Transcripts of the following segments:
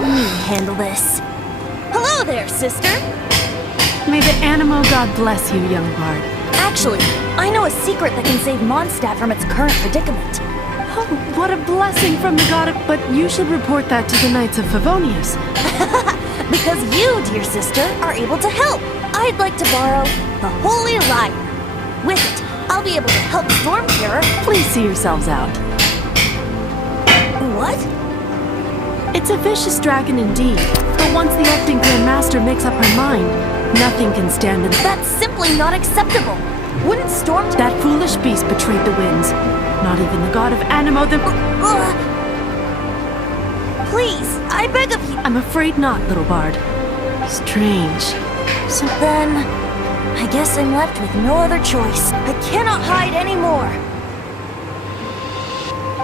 me handle this. Hello there, sister! May the Animo God bless you, young bard. Actually, I know a secret that can save Mondstadt from its current predicament. Oh, what a blessing from the god of... But you should report that to the Knights of Favonius. Because you, dear sister, are able to help. I'd like to borrow the Holy Lyre. With it, I'll be able to help Stormterror. Please see yourselves out. What? It's a vicious dragon indeed, but once the acting Grand Master makes up her mind, nothing can stand in... That's simply not acceptable. Wouldn't Stormterror... That foolish beast betrayed the winds. Not even the god of Animo, the... Please, I beg of you. I'm afraid not, little bard. Strange. So then, I guess I'm left with no other choice. I cannot hide anymore.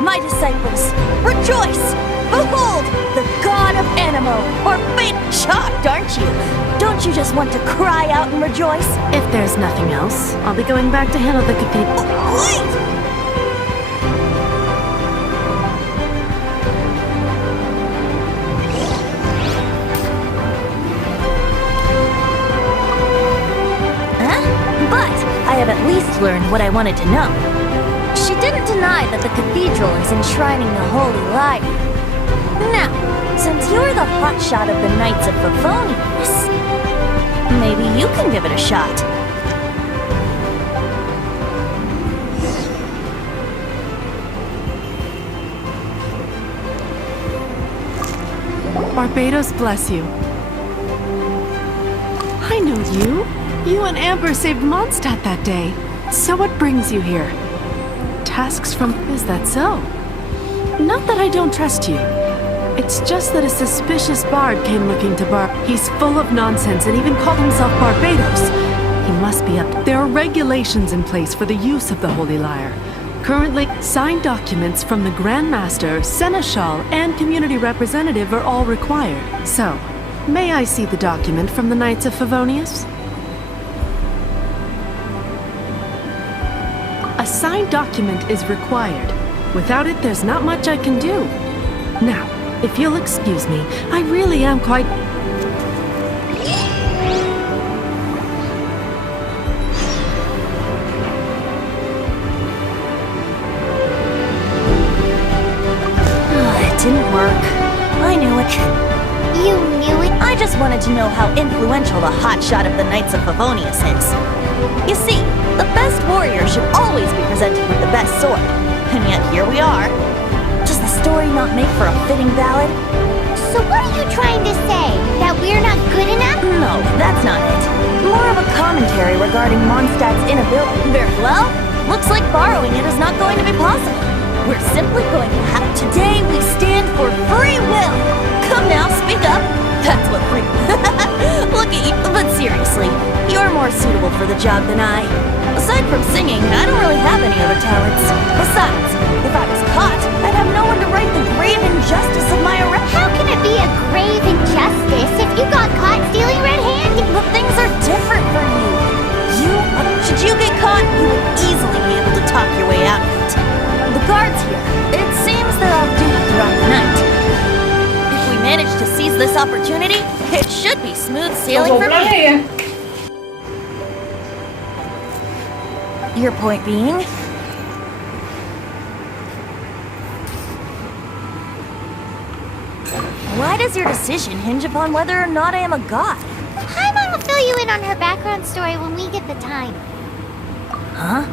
My disciples, rejoice! Behold, the god of Animo, or fate shocked, aren't you? Don't you just want to cry out and rejoice? If there's nothing else, I'll be going back to handle the cathedral. Wait! I have at least learned what I wanted to know. She didn't deny that the cathedral is enshrining the Holy Lyre. Now, since you're the hotshot of the Knights of Favonius, maybe you can give it a shot. Barbados bless you. I know you. You and Amber saved Mondstadt that day. So what brings you here? Tasks from... Is that so? Not that I don't trust you. It's just that a suspicious bard came looking to He's full of nonsense and even called himself Barbados. He must be up... There are regulations in place for the use of the Holy Lyre. Currently, signed documents from the Grand Master, Seneschal, and Community Representative are all required. So, may I see the document from the Knights of Favonius? A signed document is required. Without it, there's not much I can do. Now, if you'll excuse me, I really am quite... It didn't work. I knew it. You knew it? I just wanted to know how influential the hotshot of the Knights of Favonius is. You see, the best warrior should always be presented with the best sword. And yet here we are. Does the story not make for a fitting ballad? So what are you trying to say? That we're not good enough? No, that's not it. More of a commentary regarding Mondstadt's inability. Very well. Looks like borrowing it is not going to be possible. We're simply going to have... Today we stand for free will! Come now, speak up! That's what free... Look at you, but seriously, you're more suitable for the job than I. Aside from singing, I don't really have any other talents. Besides, if I was caught, I'd have no one to right the grave injustice of my arrest. How can it be a grave injustice if you got caught stealing red-handed? But things are different for you. Should you get caught, you would easily be able to talk your way out of it. The guards here, it seems they're off duty throughout the night. If we manage to seize this opportunity, it should be smooth sailing for me. Your point being? Why does your decision hinge upon whether or not I am a god? Paimon will fill you in on her background story when we get the time. Huh?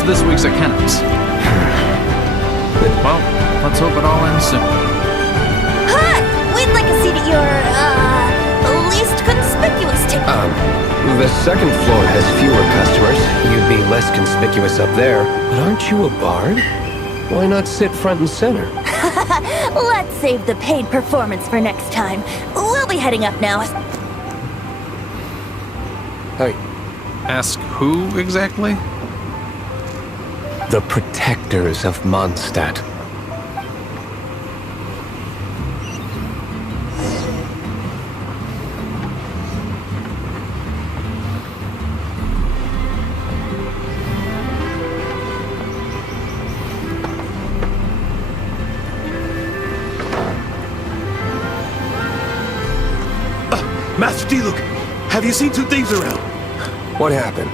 was this week's accounts? Well, let's hope it all ends soon. Hi! We'd like a seat at your, least conspicuous table. The second floor has fewer customers. You'd be less conspicuous up there. But aren't you a bard? Why not sit front and center? Let's save the paid performance for next time. We'll be heading up now. Hey, Ask who exactly? the protectors of Mondstadt. Master D-Luke, have you seen two thieves around? What happened?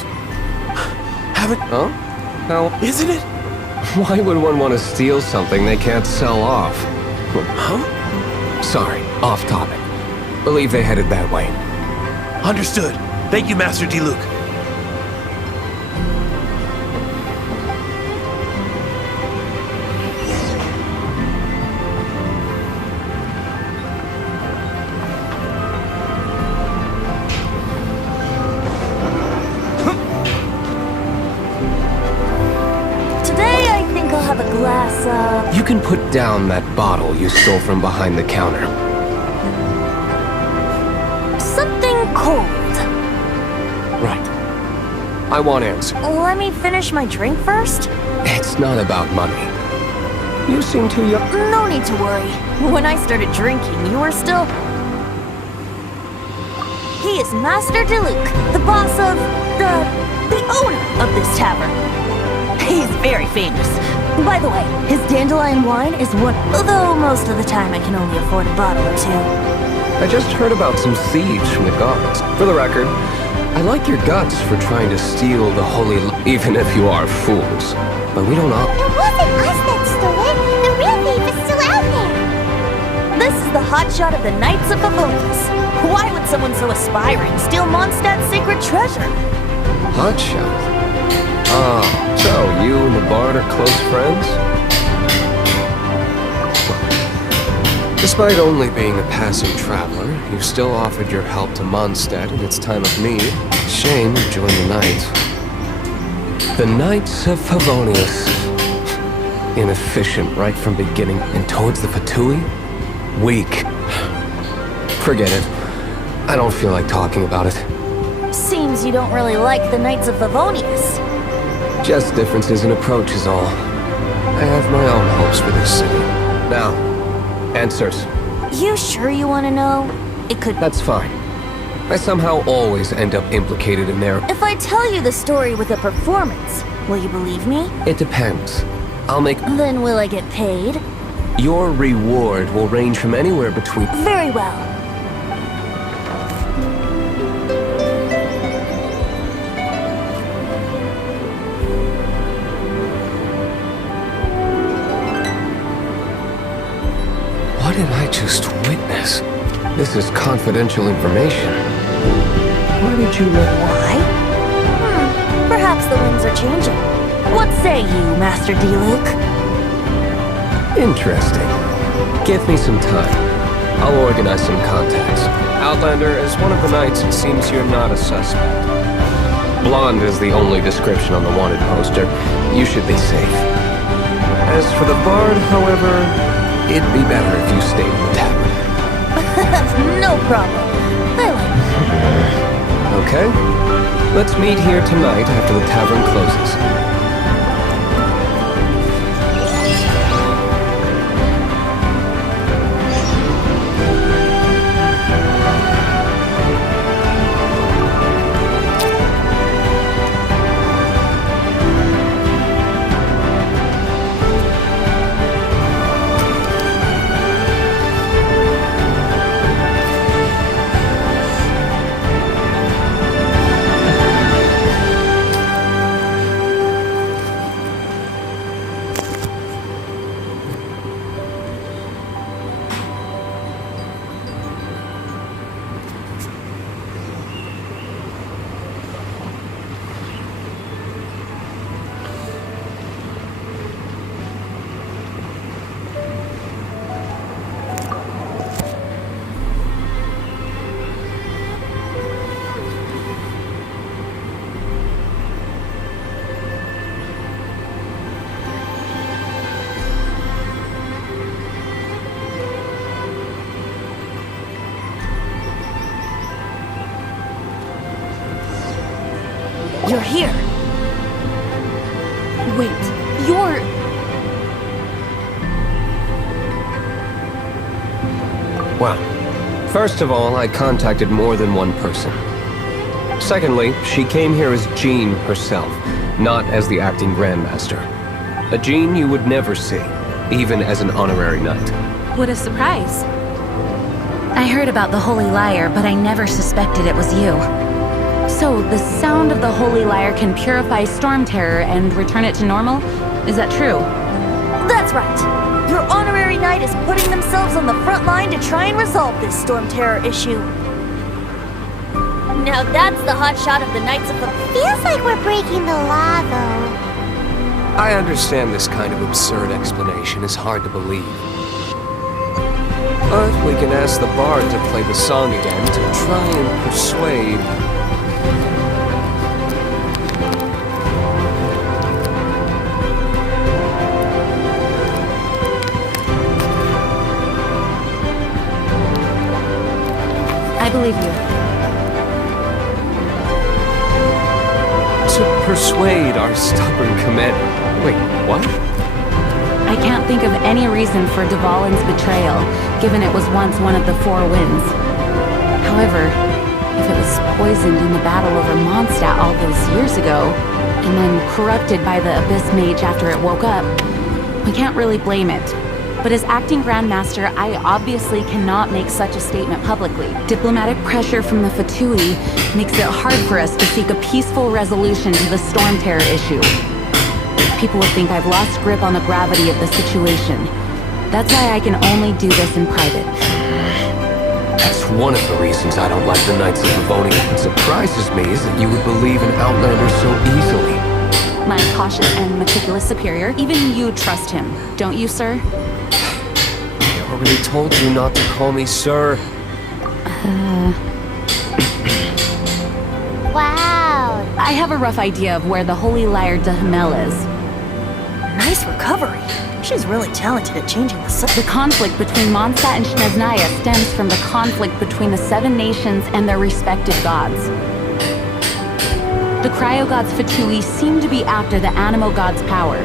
Haven't... Huh? How? Isn't it? Why would one want to steal something they can't sell off? Huh? Sorry, off topic. Believe they headed that way. Understood. Thank you, Master D-Luke. Today, I think I'll have a glass of... You can put down that bottle you stole from behind the counter. something cold. Right. I want answers. Let me finish my drink first? It's not about money. You seem too young. No need to worry. When I started drinking, you were still... He is Master Diluc, the boss of... the owner of this tavern. He's very famous. By the way, his dandelion wine is one... Although most of the time I can only afford a bottle or two. I just heard about some thieves from the gods. For the record, I like your guts for trying to steal the Holy Lyre, even if you are fools. But we don't all... It wasn't us that stole it. The real thief is still out there. This is the hotshot of the Knights of Favonius. Why would someone so aspiring steal Mondstadt's sacred treasure? Hotshot? Ah, so you and the bard are close friends? Despite only being a passing traveler, you still offered your help to Mondstadt in its time of need. Shame you joined the Knights. The Knights of Favonius. Inefficient right from beginning, and towards the Fatui? Weak. Forget it. I don't feel like talking about it. Seems you don't really like the Knights of Favonius. Just differences in approach is all. I have my own hopes for this city. Now, answers. You sure you want to know? It could... That's fine. I somehow always end up implicated in their... If I tell you the story with a performance, will you believe me? It depends. I'll make... Then will I get paid? Your reward will range from anywhere between... Very well. What did I just witness? This is confidential information. Why did you let... Why? Perhaps the winds are changing. What say you, Master Diluc? Interesting. Give me some time. I'll organize some contacts. Outlander, as one of the knights, it seems you're not a suspect. Blonde is the only description on the wanted poster. You should be safe. As for the bard, however, it'd be better if you stayed in the tavern. No problem. I like... Okay? Let's meet here tonight after the tavern closes. here. Wait, you're... Well, first of all, I contacted more than one person. Secondly, she came here as Jean herself, not as the acting Grandmaster. A Jean you would never see, even as an honorary knight. What a surprise. I heard about the Holy Lyre, but I never suspected it was you. So, the sound of the Holy Lyre can purify Storm Terror and return it to normal? Is that true? That's right. Your honorary knight is putting themselves on the front line to try and resolve this Storm Terror issue. Now that's the hot shot of the Knights of the... Feels like we're breaking the law, though. I understand this kind of absurd explanation is hard to believe. But we can ask the bard to play the song again to try and persuade... I believe you. To persuade our stubborn commander. Wait, what? I can't think of any reason for Dvalin's betrayal, given it was once one of the Four Winds. However, if it was poisoned in the battle over Mondstadt all those years ago, and then corrupted by the Abyss Mage after it woke up, we can't really blame it. But as acting Grandmaster, I obviously cannot make such a statement publicly. Diplomatic pressure from the Fatui makes it hard for us to seek a peaceful resolution to the Storm Terror issue. People would think I've lost grip on the gravity of the situation. That's why I can only do this in private. That's one of the reasons I don't like the Knights of Livonia. What surprises me is that you would believe in Outlander so easily. My cautious and meticulous superior, even you trust him, don't you, sir? I already told you not to call me sir. Wow. I have a rough idea of where the Holy Lyre de Hamel is. Nice recovery. She's really talented at changing the subject. The conflict between Mondstadt and Snezhnaya stems from the conflict between the Seven Nations and their respective gods. The cryo-gods Fatui seem to be after the Animo god's power.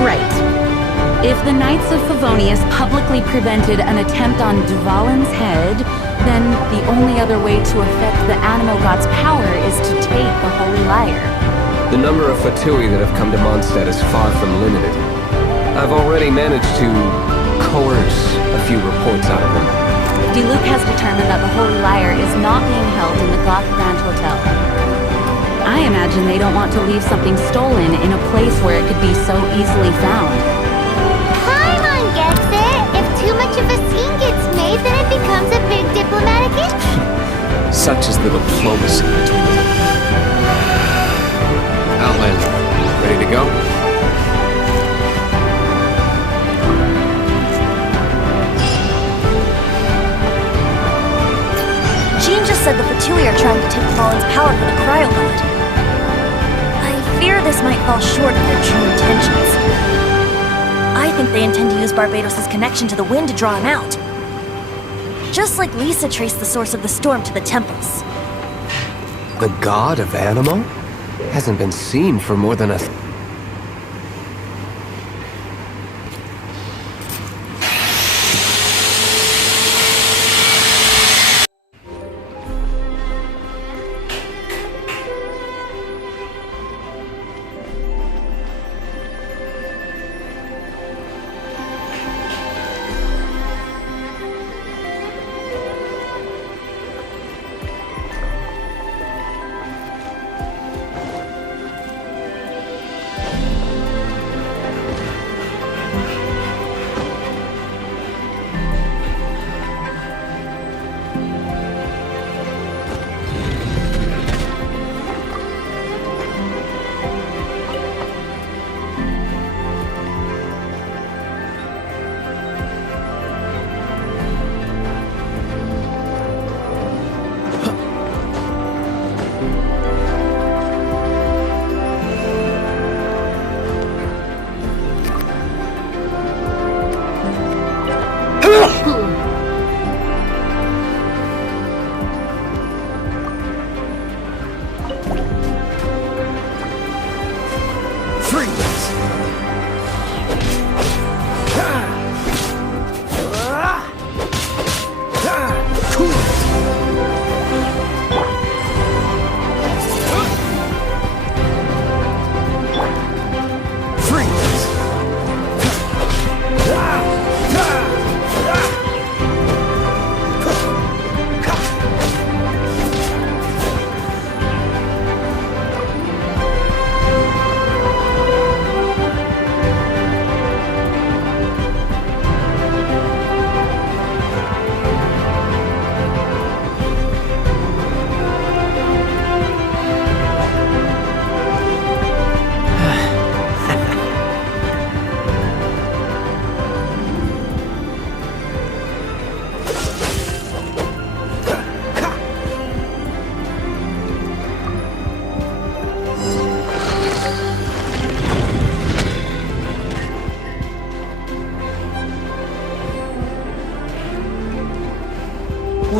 Right. If the Knights of Favonius publicly prevented an attempt on Dvalin's head, then the only other way to affect the Animo god's power is to take the Holy Lyre. The number of Fatui that have come to Mondstadt is far from limited. I've already managed to coerce a few reports out of them. Diluc has determined that the Holy Lyre is not being held in the Goth Grand Hotel. I imagine they don't want to leave something stolen in a place where it could be so easily found. Paimon gets it. If too much of a scene gets made, then it becomes a big diplomatic issue. Such is the diplomacy between them. Outlander, ready to go? Jean just said the Fatui are trying to take Fallen's power for the Cryo God. I fear this might fall short of their true intentions. I think they intend to use Barbados' connection to the wind to draw him out. Just like Lisa traced the source of the storm to the temples. The god of Animo? Hasn't been seen for more than a...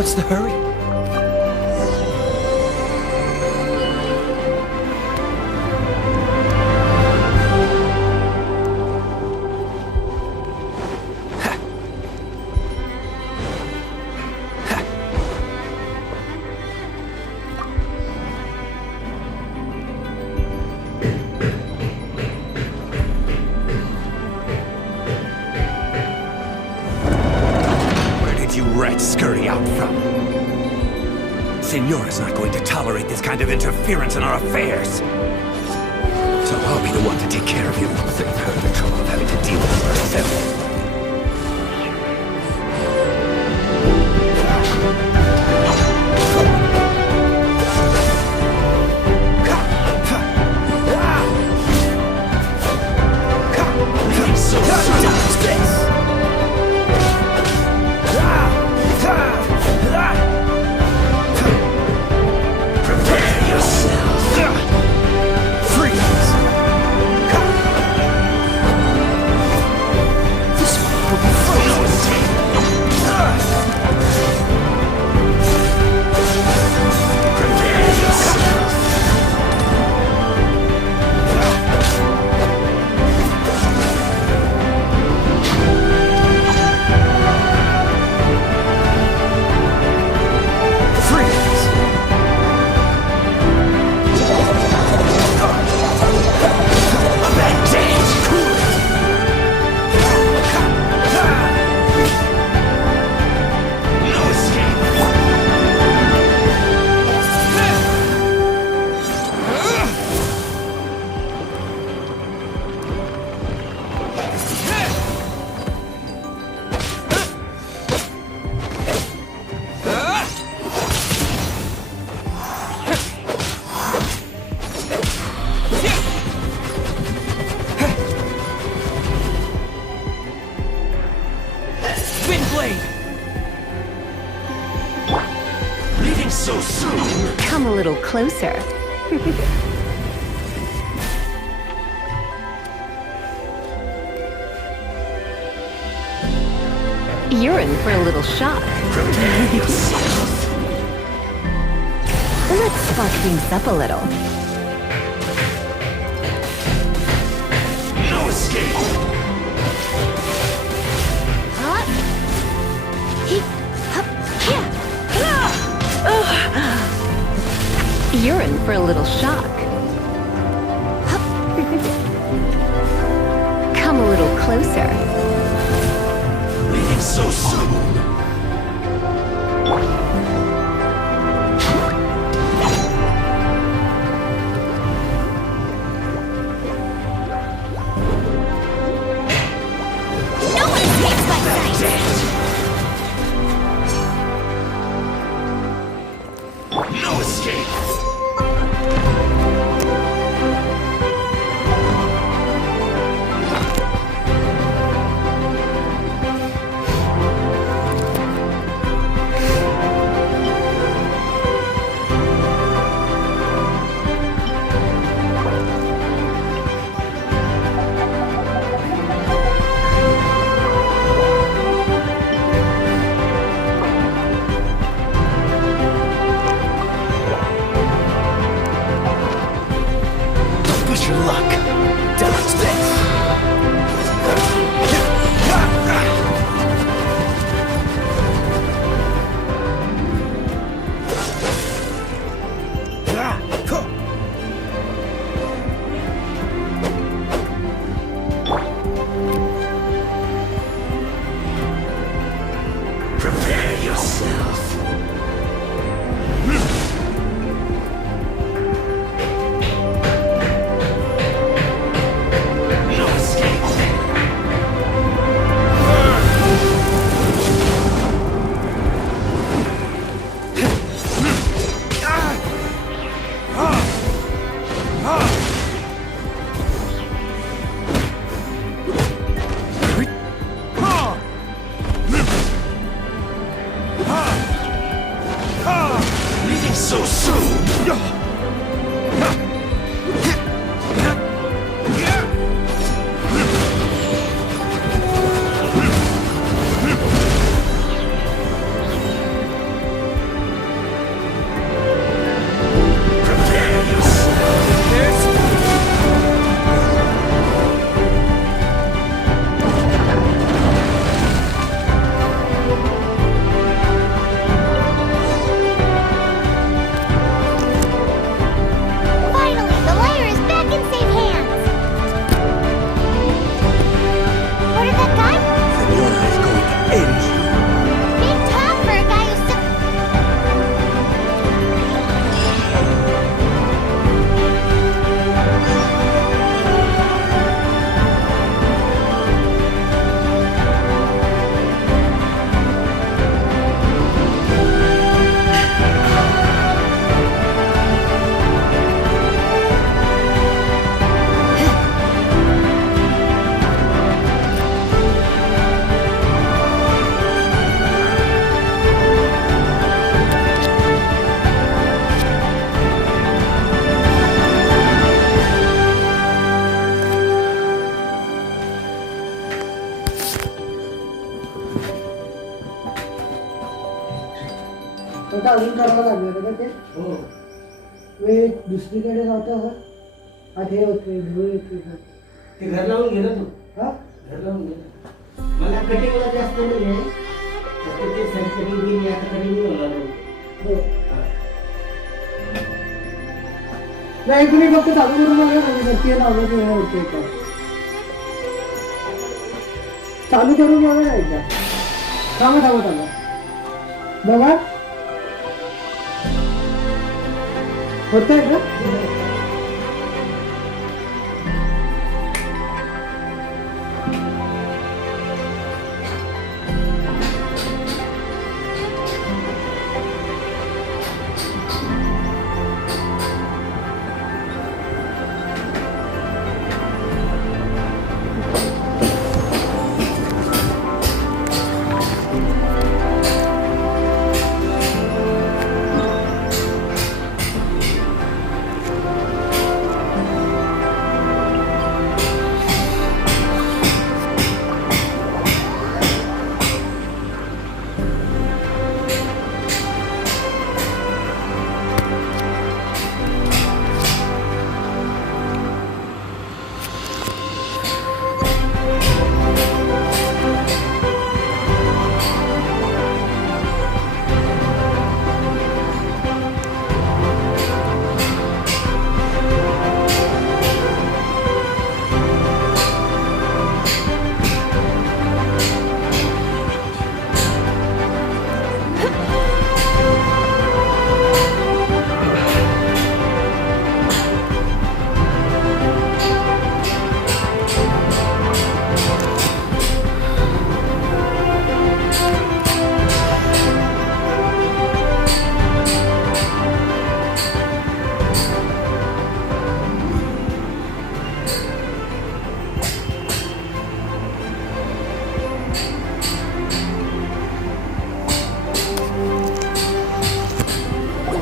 what's the hurry? You rats scurry out from? Signora's not going to tolerate this kind of interference in our affairs. So I'll be the one to take care of you. Save her the trouble of having to deal with herself. So soon. Come a little closer. You're in for a little shock. Prepare yourself. Let's spark things up a little. No escape. Huh? You're in for a little shock. Come a little closer. Leaving so soon. No one escapes my sight! No escape. Push your luck. Dodge this. Prepare yourself. आता अजून करावं लागणार का ते हो मी दुसरीकडे जातो आता हे होते धुळ येते ते घर लावून गेलं तू हा घर लावून गेलं मला कटिंगला जास्त नाही आहे ते साईड कटिंग केली आता कटिंग होणार हो नाही तुम्ही फक्त चालू करून बघा म्हणजे ते लावलं ते हे होते का चालू करून बघा नाही का थांबा बघा होतंय का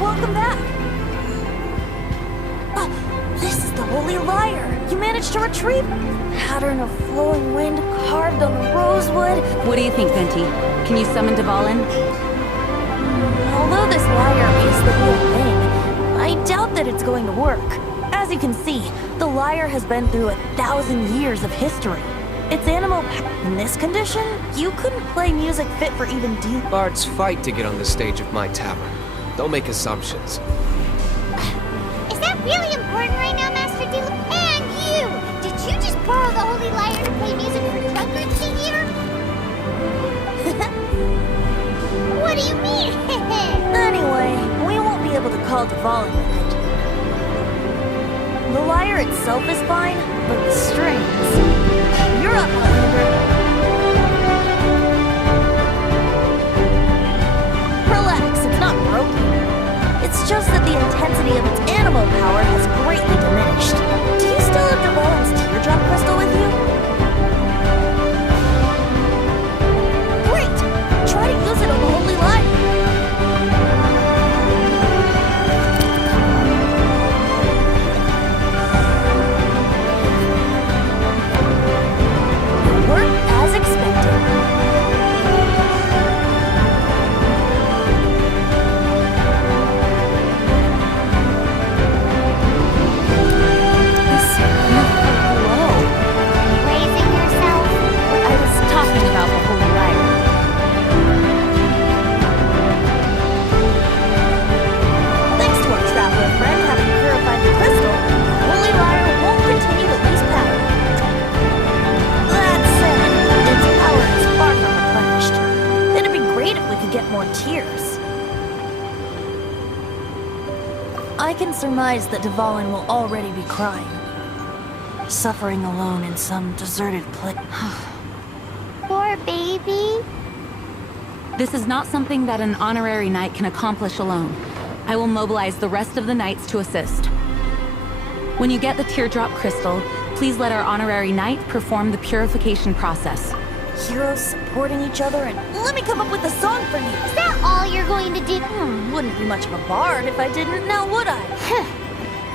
Welcome back! Oh, this is the Holy Lyre! You managed to retrieve pattern of flowing wind carved on the rosewood. What do you think, Venti? Can you summon Dvalin? Although this lyre is the real thing, I doubt that it's going to work. As you can see, the lyre has been through 1,000 years of history. Its animal in this condition, you couldn't play music fit for even deep. Bards fight to get on the stage of my tavern. Don't make assumptions. Is that really important right now, Master Deal? And you! Did you just borrow the Holy Lyre to play music for drunkards to hear? What do you mean? Anyway, we won't be able to call Dvalin with it. The lyre itself is fine, but the strings... You're up, Highlander. Relax, it's not broken. It's just that the intensity of its animal power has greatly diminished. Do you still have Dvalin's teardrop crystal with you? Great! Try to use it on the Holy Lyre. Work as expected. Raising yourself? I was talking about the Holy Lyre. Thanks to our traveler friend having purified the crystal, the Holy Lyre won't continue to lose power. That said, its power is far from replenished. It'd be great if we could get more tears. I can surmise that Dvalin will already be crying. Suffering alone in some deserted place. Poor baby. This is not something that an honorary knight can accomplish alone. I will mobilize the rest of the knights to assist. When you get the teardrop crystal, please let our honorary knight perform the purification process. Heroes supporting each other, and let me come up with a song for you. Is that all you're going to do? Wouldn't be much of a bard if I didn't, now would I?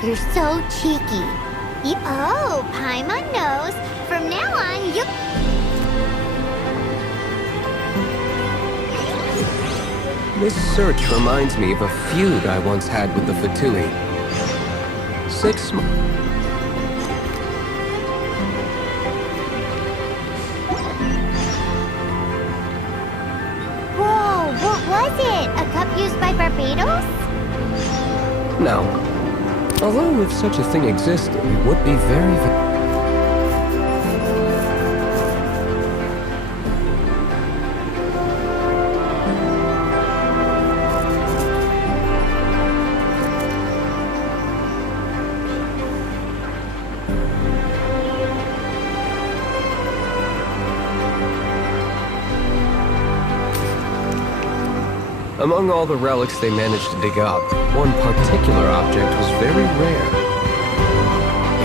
You're so cheeky. Oh, Paimon knows. From now on, you... This search reminds me of a feud I once had with the Fatui. 6 months. Whoa, what was it? A cup used by Barbados? Now, although if such a thing existed, it would be very... Among all the relics they managed to dig up, one particular object was very rare.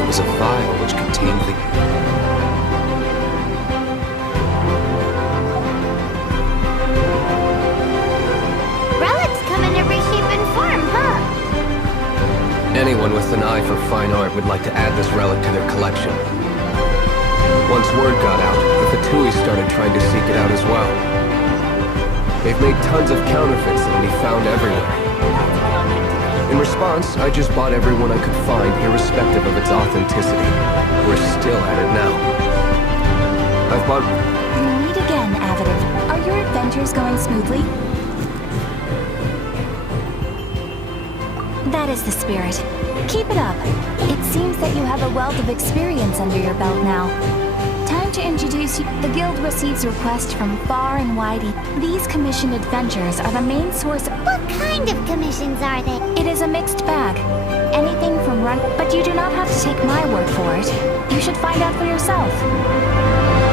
It was a vial which contained the... Relics come in every shape and form, huh? Anyone with an eye for fine art would like to add this relic to their collection. Once word got out, the Fatui started trying to seek it out as well. They've made tons of counterfeits that can be found everywhere. In response, I just bought everyone I could find, irrespective of its authenticity. We're still at it now. I've bought... We meet again, Avid. Are your adventures going smoothly? That is the spirit. Keep it up. It seems that you have a wealth of experience under your belt now. Time to introduce you. The Guild receives requests from far and wide. These commissioned adventures are the main source of... What kind of commissions are they? It is a mixed bag. Anything from run... But you do not have to take my word for it. You should find out for yourself.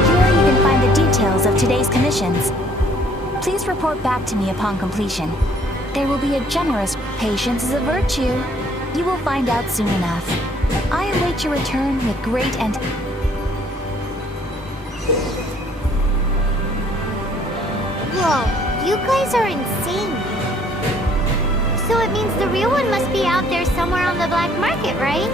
Here you can find the details of today's commissions. Please report back to me upon completion. There will be a generous... Patience is a virtue. You will find out soon enough. I await your return with great and... Whoa, you guys are insane. So it means the real one must be out there somewhere on the black market, right?